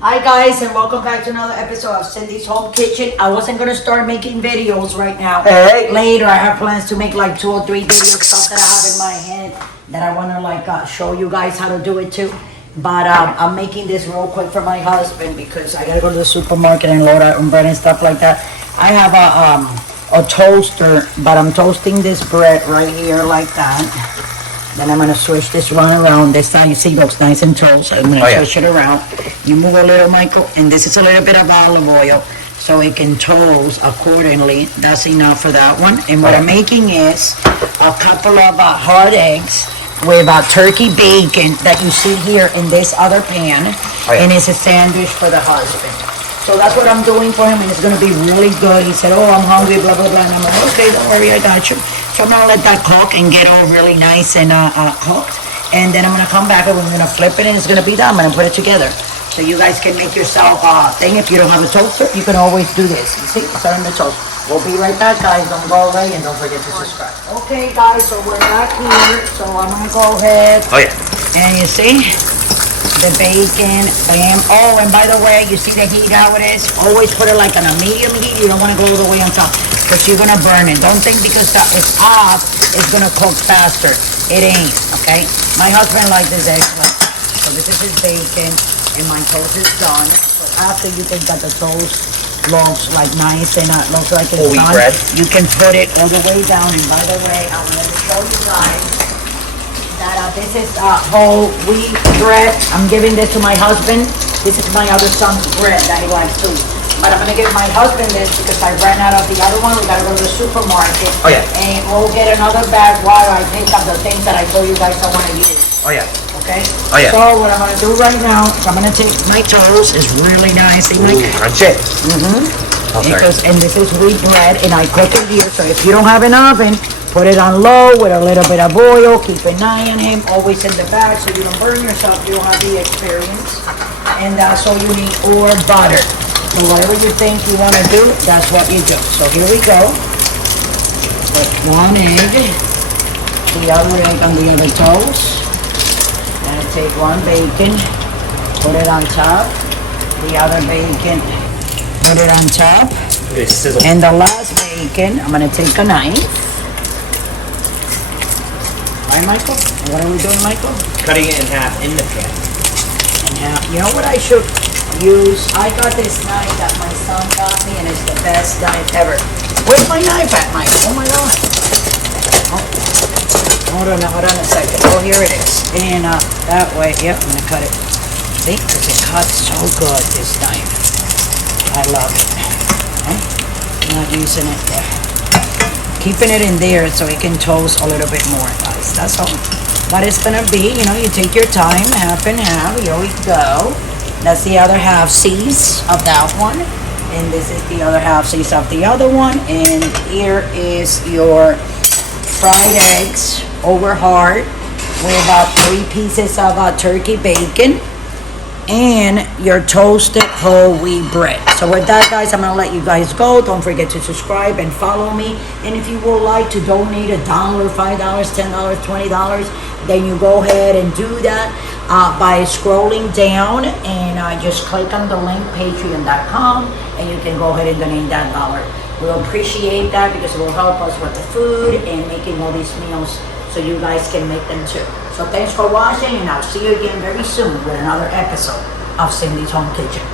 Hi guys, and welcome back to another episode of Cindy's Home Kitchen. I wasn't gonna start making videos right now. Hey. Later, I have plans to make like 2 or 3 videos, stuff that I have in my head that I wanna show you guys how to do it too. But I'm making this real quick for my husband because I gotta go to the supermarket and load out bread and stuff like that. I have a toaster, but I'm toasting this bread right here like that. Then I'm gonna switch this one around. This time, you see, it looks nice and toast. I'm gonna switch it around. You move a little, Michael, and this is a little bit of olive oil, so it can toast accordingly. That's enough for that one. And what I'm making is a couple of hard eggs with turkey bacon that you see here in this other pan, and it's a sandwich for the husband. So that's what I'm doing for him, and it's gonna be really good. He said, "Oh, I'm hungry, blah blah blah," and I'm like, "Okay, don't worry, I got you." So I'm gonna let that cook and get all really nice and cooked, and then I'm gonna come back and we're gonna flip it, and it's gonna be done. I'm gonna put it together, so you guys can make yourself a thing. If you don't have a toaster, you can always do this. You see, it's on the toast. We'll be right back, guys. Don't go away, and don't forget to subscribe. Okay, guys, so we're back here. So I'm gonna go ahead. And you see the bacon, bam. Oh, and by the way, you see the heat, how it is? Always put it like on a medium heat. You don't want to go all the way on top because you're going to burn it. Don't think because it's off, it's going to cook faster. It ain't, okay? My husband likes this excellent. So this is his bacon, and my toast is done. So after you think that the toast looks like nice and looks like it's done, bread, you can put it all the way down. And by the way, I'm going to show you guys that this is whole wheat bread. I'm giving this to my husband. This is my other son's bread that he likes too. But I'm gonna give my husband this because I ran out of the other one. We gotta go to the supermarket. And we'll get another bag while I pick up the things that I told you guys I wanna use. Okay? So what I'm gonna do right now is I'm gonna take my toast. It's really nice. Crunch it. Because, and this is wheat bread, and I cook it here. So if you don't have an oven, put it on low with a little bit of oil. Keep an eye on him. Always in the back so you don't burn yourself. You don't have the experience. And that's all you need, or butter. So whatever you think you want to do, that's what you do. So here we go. Put 1 egg. The other egg on the other toast. And take 1 bacon. Put it on top. The other bacon. Put it on top. And the last bacon, I'm going to take a knife. Right, Michael? What are we doing, Michael? Cutting it in half in the pan. In half. You know what I should use? I got this knife that my son got me, and it's the best knife ever. Where's my knife at, Michael? Oh my God. Oh. Hold on a second. Oh, here it is. And that way, yep, I'm going to cut it. See? Because it cuts so good, this knife. I love it. Okay? I'm not using it there. Keeping it in there so it can toast a little bit more, guys. That's all. But it's gonna be, you take your time, half and half. Here we go. That's the other half piece of that one. And this is the other half piece of the other one. And here is your fried eggs over hard with about 3 pieces of turkey bacon. And your toasted whole wheat bread. So with that, guys, I'm gonna let you guys go. Don't forget to subscribe and follow me. And if you would like to donate $1, $5, $10, $20, then you go ahead and do that by scrolling down and just click on the link patreon.com, and you can go ahead and donate that $1. We'll appreciate that because it will help us with the food and making all these meals so you guys can make them too. So thanks for watching, and I'll see you again very soon with another episode of Cindy's Home Kitchen.